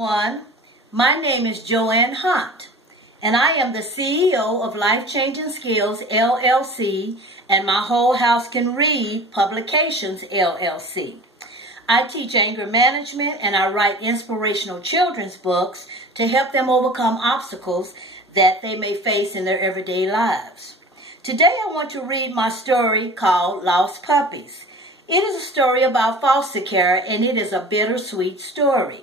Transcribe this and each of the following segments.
Everyone, my name is JoAnn Hunt, and I am the CEO of Life Changing Skills, LLC, and My Whole House Can Read Publications, LLC. I teach anger management and I write inspirational children's books to help them overcome obstacles that they may face in their everyday lives. Today I want to read my story called Lost Puppies. It is a story about foster care, and it is a bittersweet story.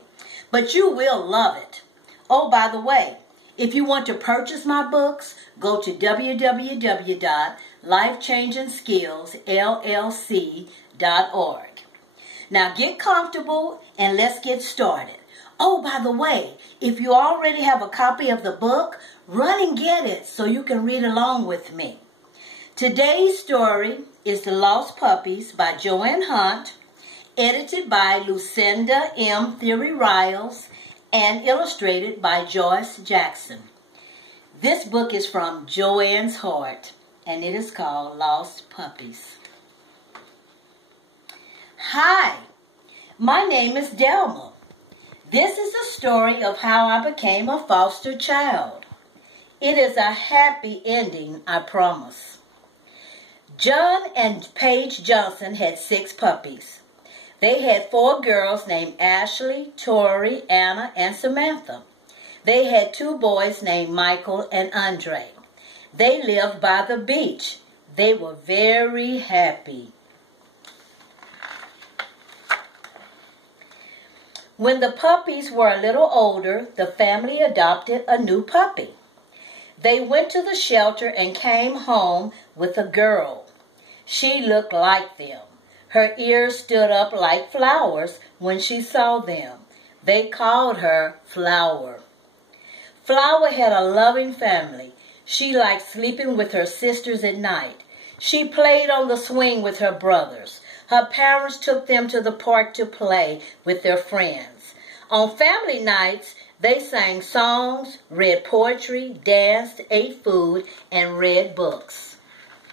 But you will love it. Oh, by the way, if you want to purchase my books, go to www.lifechangingskillsllc.org. Now get comfortable and let's get started. Oh, by the way, if you already have a copy of the book, run and get it so you can read along with me. Today's story is The Lost Puppies by JoAnn Hunt, edited by Lucinda M. Theory-Riles, and illustrated by Joyce Jackson. This book is from JoAnn's heart, and it is called Lost Puppies. Hi, my name is Delma. This is a story of how I became a foster child. It is a happy ending, I promise. John and Paige Johnson had 6 puppies. They had 4 girls named Ashley, Tori, Anna, and Samantha. They had 2 boys named Michael and Andre. They lived by the beach. They were very happy. When the puppies were a little older, the family adopted a new puppy. They went to the shelter and came home with a girl. She looked like them. Her ears stood up like flowers when she saw them. They called her Flower. Flower had a loving family. She liked sleeping with her sisters at night. She played on the swing with her brothers. Her parents took them to the park to play with their friends. On family nights, they sang songs, read poetry, danced, ate food, and read books.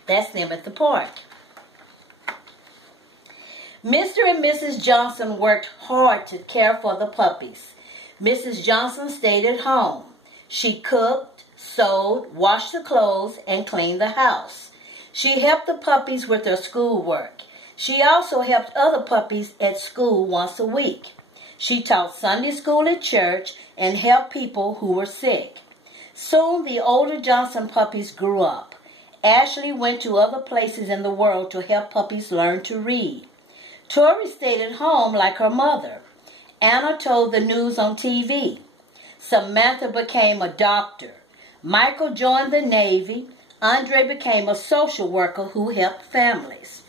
That's them at the park. Mr. and Mrs. Johnson worked hard to care for the puppies. Mrs. Johnson stayed at home. She cooked, sewed, washed the clothes, and cleaned the house. She helped the puppies with their schoolwork. She also helped other puppies at school once a week. She taught Sunday school at church and helped people who were sick. Soon the older Johnson puppies grew up. Ashley went to other places in the world to help puppies learn to read. Tori stayed at home like her mother. Anna told the news on TV. Samantha became a doctor. Michael joined the Navy. Andre became a social worker who helped families.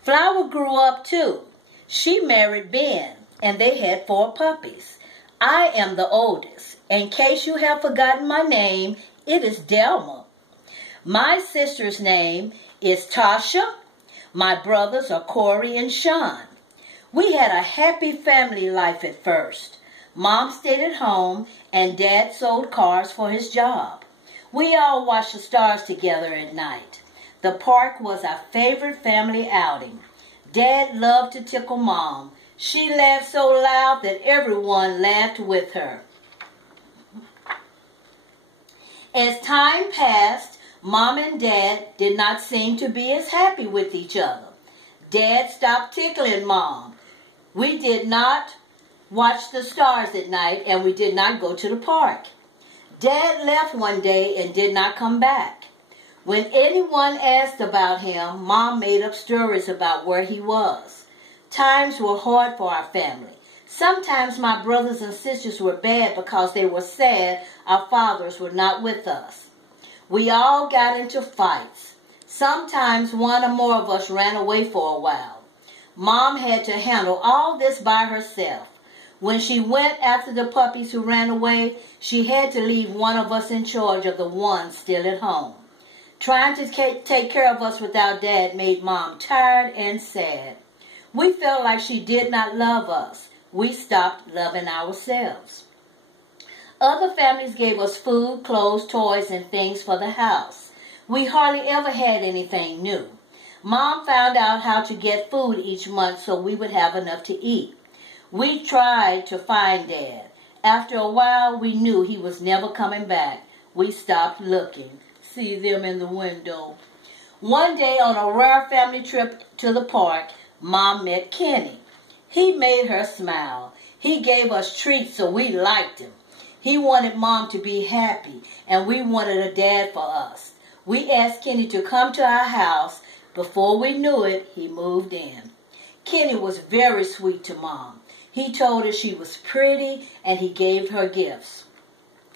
Flower grew up too. She married Ben, and they had 4 puppies. I am the oldest. In case you have forgotten my name, it is Delma. My sister's name is Tasha. My brothers are Corey and Sean. We had a happy family life at first. Mom stayed at home and Dad sold cars for his job. We all watched the stars together at night. The park was our favorite family outing. Dad loved to tickle Mom. She laughed so loud that everyone laughed with her. As time passed, Mom and Dad did not seem to be as happy with each other. Dad stopped tickling Mom. We did not watch the stars at night, and we did not go to the park. Dad left one day and did not come back. When anyone asked about him, Mom made up stories about where he was. Times were hard for our family. Sometimes my brothers and sisters were bad because they were sad our fathers were not with us. We all got into fights. Sometimes one or more of us ran away for a while. Mom had to handle all this by herself. When she went after the puppies who ran away, she had to leave one of us in charge of the ones still at home. Trying to take care of us without Dad made Mom tired and sad. We felt like she did not love us. We stopped loving ourselves. Other families gave us food, clothes, toys, and things for the house. We hardly ever had anything new. Mom found out how to get food each month so we would have enough to eat. We tried to find Dad. After a while, we knew he was never coming back. We stopped looking. See them in the window. One day on a rare family trip to the park, Mom met Kenny. He made her smile. He gave us treats so we liked him. He wanted Mom to be happy, and we wanted a dad for us. We asked Kenny to come to our house. Before we knew it, he moved in. Kenny was very sweet to Mom. He told her she was pretty, and he gave her gifts.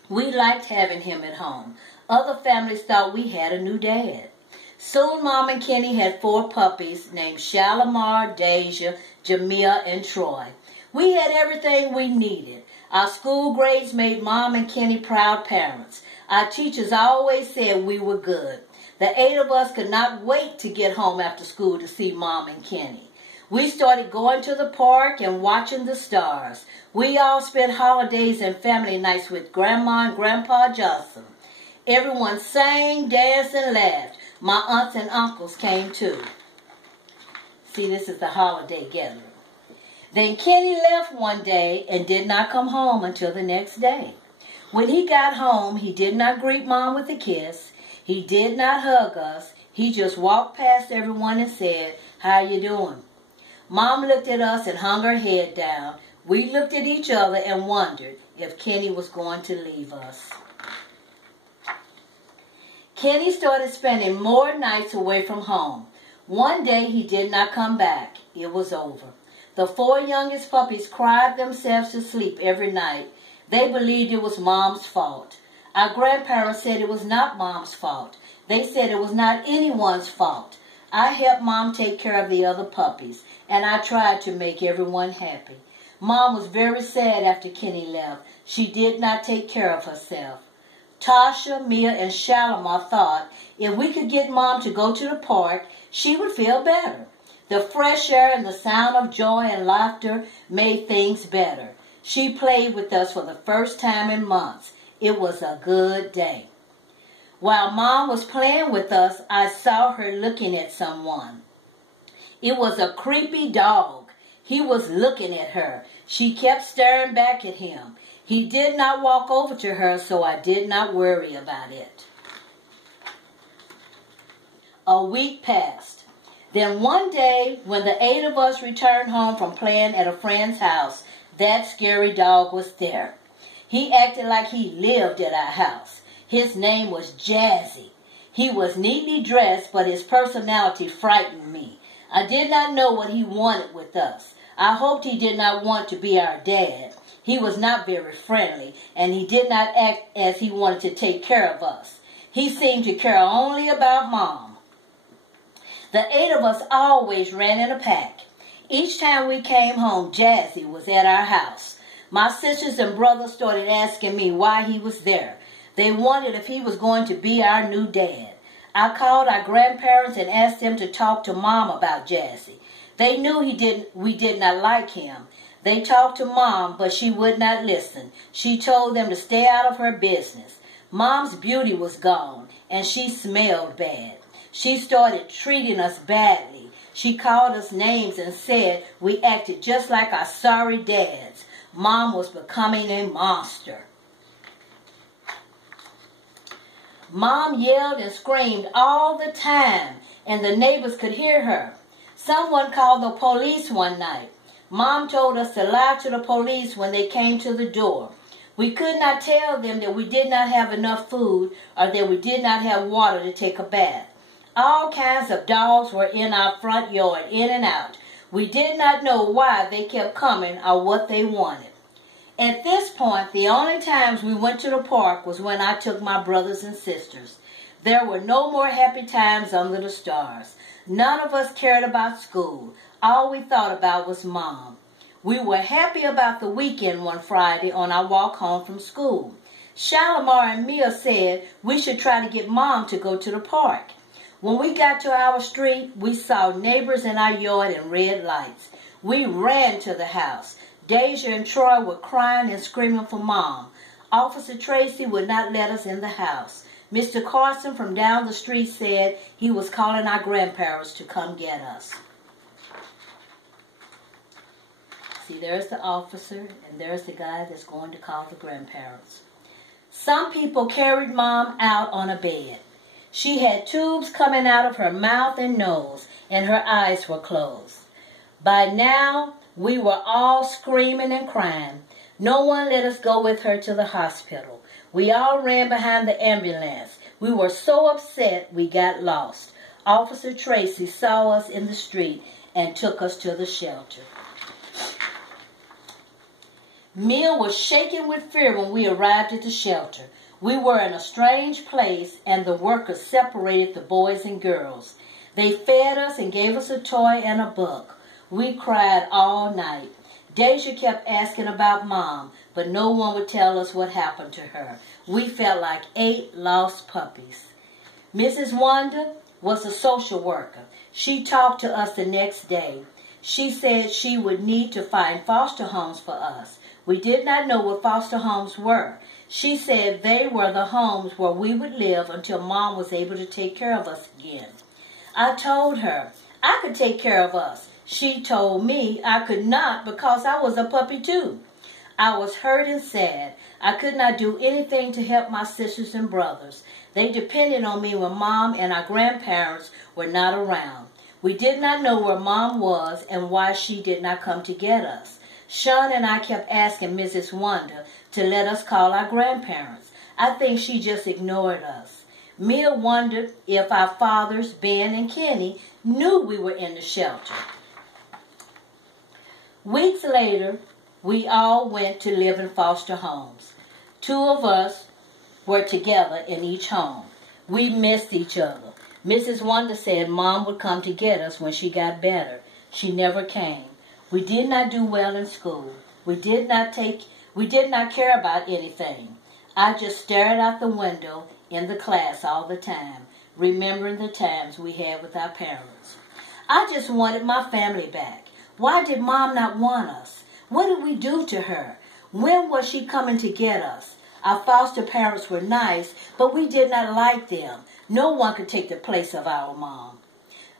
We liked having him at home. Other families thought we had a new dad. Soon Mom and Kenny had 4 puppies named Shalimar, Deja, Jamia, and Troy. We had everything we needed. Our school grades made Mom and Kenny proud parents. Our teachers always said we were good. The 8 of us could not wait to get home after school to see Mom and Kenny. We started going to the park and watching the stars. We all spent holidays and family nights with Grandma and Grandpa Johnson. Everyone sang, danced, and laughed. My aunts and uncles came too. See, this is the holiday gathering. Then Kenny left one day and did not come home until the next day. When he got home, he did not greet Mom with a kiss. He did not hug us. He just walked past everyone and said, "How you doing?" Mom looked at us and hung her head down. We looked at each other and wondered if Kenny was going to leave us. Kenny started spending more nights away from home. One day he did not come back. It was over. The 4 youngest puppies cried themselves to sleep every night. They believed it was Mom's fault. Our grandparents said it was not Mom's fault. They said it was not anyone's fault. I helped Mom take care of the other puppies, and I tried to make everyone happy. Mom was very sad after Kenny left. She did not take care of herself. Tasha, Mia, and Shalimar thought if we could get Mom to go to the park, she would feel better. The fresh air and the sound of joy and laughter made things better. She played with us for the first time in months. It was a good day. While Mom was playing with us, I saw her looking at someone. It was a creepy dog. He was looking at her. She kept staring back at him. He did not walk over to her, so I did not worry about it. A week passed. Then one day, when the 8 of us returned home from playing at a friend's house, that scary dog was there. He acted like he lived at our house. His name was Jazzy. He was neatly dressed, but his personality frightened me. I did not know what he wanted with us. I hoped he did not want to be our dad. He was not very friendly, and he did not act as he wanted to take care of us. He seemed to care only about Mom. The 8 of us always ran in a pack. Each time we came home, Jazzy was at our house. My sisters and brothers started asking me why he was there. They wondered if he was going to be our new dad. I called our grandparents and asked them to talk to Mom about Jazzy. They knew we did not like him. They talked to Mom, but she would not listen. She told them to stay out of her business. Mom's beauty was gone, and she smelled bad. She started treating us badly. She called us names and said we acted just like our sorry dads. Mom was becoming a monster. Mom yelled and screamed all the time, and the neighbors could hear her. Someone called the police one night. Mom told us to lie to the police when they came to the door. We could not tell them that we did not have enough food or that we did not have water to take a bath. All kinds of dogs were in our front yard, in and out. We did not know why they kept coming or what they wanted. At this point, the only times we went to the park was when I took my brothers and sisters. There were no more happy times under the stars. None of us cared about school. All we thought about was Mom. We were happy about the weekend one Friday on our walk home from school. Shalimar and Mia said we should try to get Mom to go to the park. When we got to our street, we saw neighbors in our yard and red lights. We ran to the house. Deja and Troy were crying and screaming for Mom. Officer Tracy would not let us in the house. Mr. Carson from down the street said he was calling our grandparents to come get us. See, there's the officer, and there's the guy that's going to call the grandparents. Some people carried Mom out on a bed. She had tubes coming out of her mouth and nose, and her eyes were closed. By now, we were all screaming and crying. No one let us go with her to the hospital. We all ran behind the ambulance. We were so upset we got lost. Officer Tracy saw us in the street and took us to the shelter. Mia was shaking with fear when we arrived at the shelter. We were in a strange place, and the workers separated the boys and girls. They fed us and gave us a toy and a book. We cried all night. Deja kept asking about Mom, but no one would tell us what happened to her. We felt like 8 lost puppies. Mrs. Wanda was a social worker. She talked to us the next day. She said she would need to find foster homes for us. We did not know what foster homes were. She said they were the homes where we would live until Mom was able to take care of us again. I told her I could take care of us. She told me I could not because I was a puppy too. I was hurt and sad. I could not do anything to help my sisters and brothers. They depended on me when Mom and our grandparents were not around. We did not know where Mom was and why she did not come to get us. Sean and I kept asking Mrs. Wanda to let us call our grandparents. I think she just ignored us. Mia wondered if our fathers, Ben and Kenny, knew we were in the shelter. Weeks later, we all went to live in foster homes. 2 of us were together in each home. We missed each other. Mrs. Wanda said Mom would come to get us when she got better. She never came. We did not do well in school. We did not care about anything. I just stared out the window in the class all the time, remembering the times we had with our parents. I just wanted my family back. Why did Mom not want us? What did we do to her? When was she coming to get us? Our foster parents were nice, but we did not like them. No one could take the place of our Mom.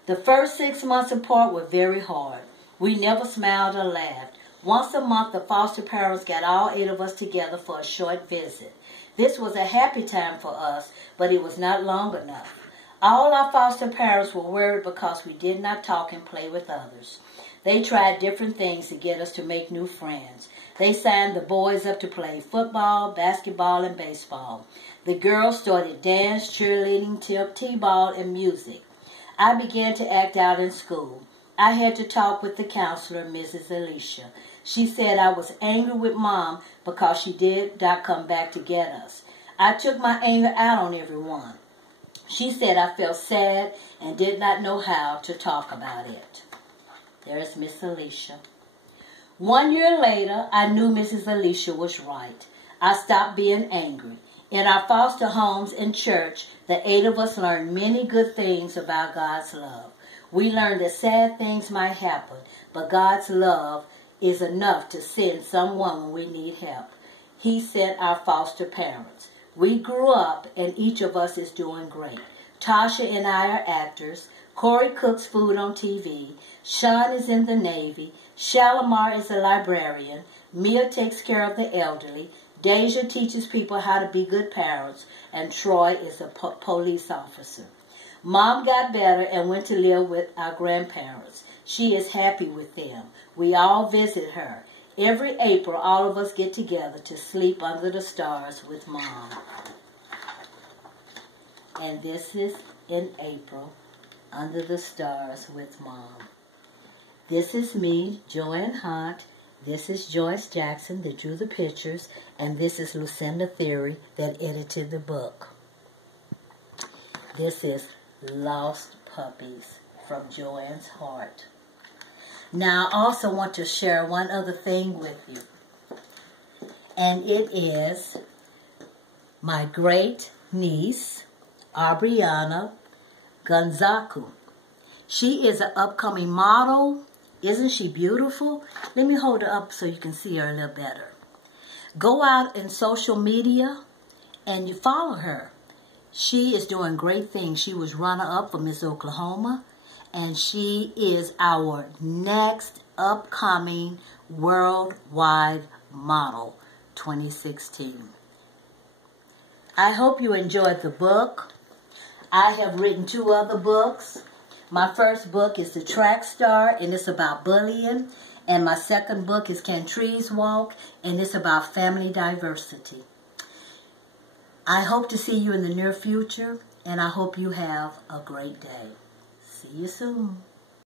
The first 6 months apart were very hard. We never smiled or laughed. Once a month, the foster parents got all 8 of us together for a short visit. This was a happy time for us, but it was not long enough. All our foster parents were worried because we did not talk and play with others. They tried different things to get us to make new friends. They signed the boys up to play football, basketball, and baseball. The girls started dance, cheerleading, t-ball, and music. I began to act out in school. I had to talk with the counselor, Mrs. Alicia. She said I was angry with Mom because she did not come back to get us. I took my anger out on everyone. She said I felt sad and did not know how to talk about it. There's Miss Alicia. 1 year later, I knew Mrs. Alicia was right. I stopped being angry. In our foster homes and church, the 8 of us learned many good things about God's love. We learned that sad things might happen, but God's love is enough to send someone when we need help. He sent our foster parents. We grew up, and each of us is doing great. Tasha and I are actors. Corey cooks food on TV. Sean is in the Navy. Shalimar is a librarian. Mia takes care of the elderly. Deja teaches people how to be good parents. And Troy is a police officer. Mom got better and went to live with our grandparents. She is happy with them. We all visit her. Every April, all of us get together to sleep under the stars with Mom. And this is in April, under the stars with Mom. This is me, JoAnn Hunt. This is Joyce Jackson that drew the pictures. And this is Lucinda Theory that edited the book. This is Lost Puppies from JoAnn's heart. Now, I also want to share one other thing with you. And it is my great niece, Aubriana Gonzaku. She is an upcoming model. Isn't she beautiful? Let me hold her up so you can see her a little better. Go out in social media and you follow her. She is doing great things. She was runner-up for Miss Oklahoma. and she is our next upcoming worldwide model 2016. I hope you enjoyed the book. I have written 2 other books. My first book is The Track Star, and it's about bullying. And my second book is Can Trees Walk, and it's about family diversity. I hope to see you in the near future, and I hope you have a great day. See you soon.